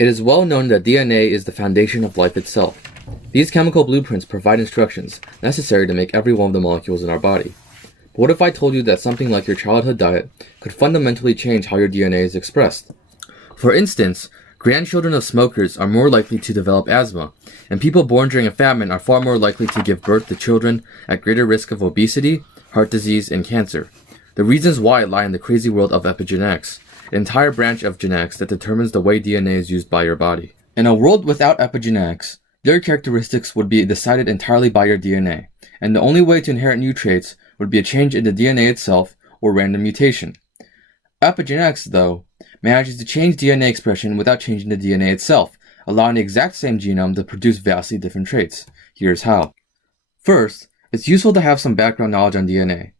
It is well known that DNA is the foundation of life itself. These chemical blueprints provide instructions necessary to make every one of the molecules in our body. But what if I told you that something like your childhood diet could fundamentally change how your DNA is expressed? For instance, grandchildren of smokers are more likely to develop asthma, and people born during a famine are far more likely to give birth to children at greater risk of obesity, heart disease, and cancer. The reasons why lie in the crazy world of epigenetics, an entire branch of genetics that determines the way DNA is used by your body. In a world without epigenetics, their characteristics would be decided entirely by your DNA, and the only way to inherit new traits would be a change in the DNA itself or random mutation. Epigenetics, though, manages to change DNA expression without changing the DNA itself, allowing the exact same genome to produce vastly different traits. Here's how. First, it's useful to have some background knowledge on DNA.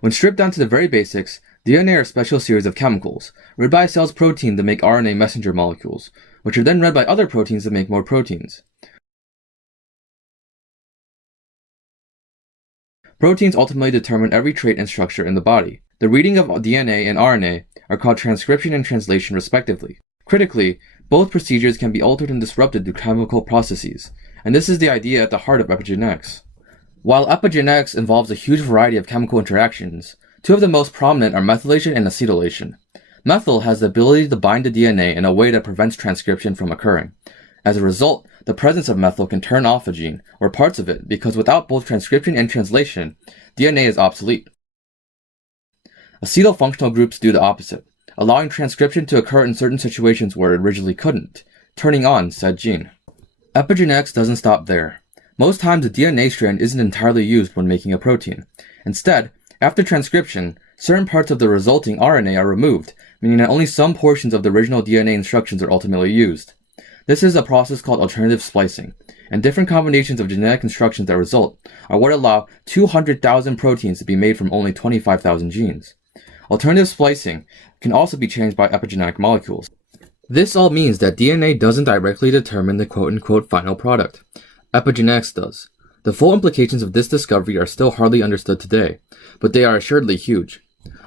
When stripped down to the very basics, DNA are a special series of chemicals, read by a cell's protein to make RNA messenger molecules, which are then read by other proteins to make more proteins. Proteins ultimately determine every trait and structure in the body. The reading of DNA and RNA are called transcription and translation respectively. Critically, both procedures can be altered and disrupted through chemical processes, and this is the idea at the heart of epigenetics. While epigenetics involves a huge variety of chemical interactions, two of the most prominent are methylation and acetylation. Methyl has the ability to bind to DNA in a way that prevents transcription from occurring. As a result, the presence of methyl can turn off a gene, or parts of it, because without both transcription and translation, DNA is obsolete. Acetyl functional groups do the opposite, allowing transcription to occur in certain situations where it originally couldn't, turning on said gene. Epigenetics doesn't stop there. Most times the DNA strand isn't entirely used when making a protein. Instead, after transcription, certain parts of the resulting RNA are removed, meaning that only some portions of the original DNA instructions are ultimately used. This is a process called alternative splicing, and different combinations of genetic instructions that result are what allow 200,000 proteins to be made from only 25,000 genes. Alternative splicing can also be changed by epigenetic molecules. This all means that DNA doesn't directly determine the quote-unquote final product. Epigenetics does. The full implications of this discovery are still hardly understood today, but they are assuredly huge.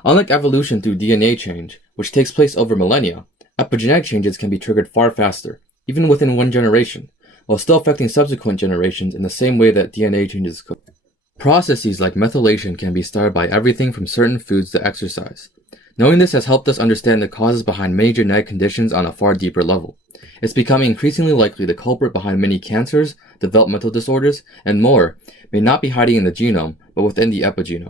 Unlike evolution through DNA change, which takes place over millennia, epigenetic changes can be triggered far faster, even within one generation, while still affecting subsequent generations in the same way that DNA changes could. Processes like methylation can be started by everything from certain foods to exercise. Knowing this has helped us understand the causes behind many genetic conditions on a far deeper level. It's becoming increasingly likely the culprit behind many cancers, developmental disorders, and more may not be hiding in the genome, but within the epigenome.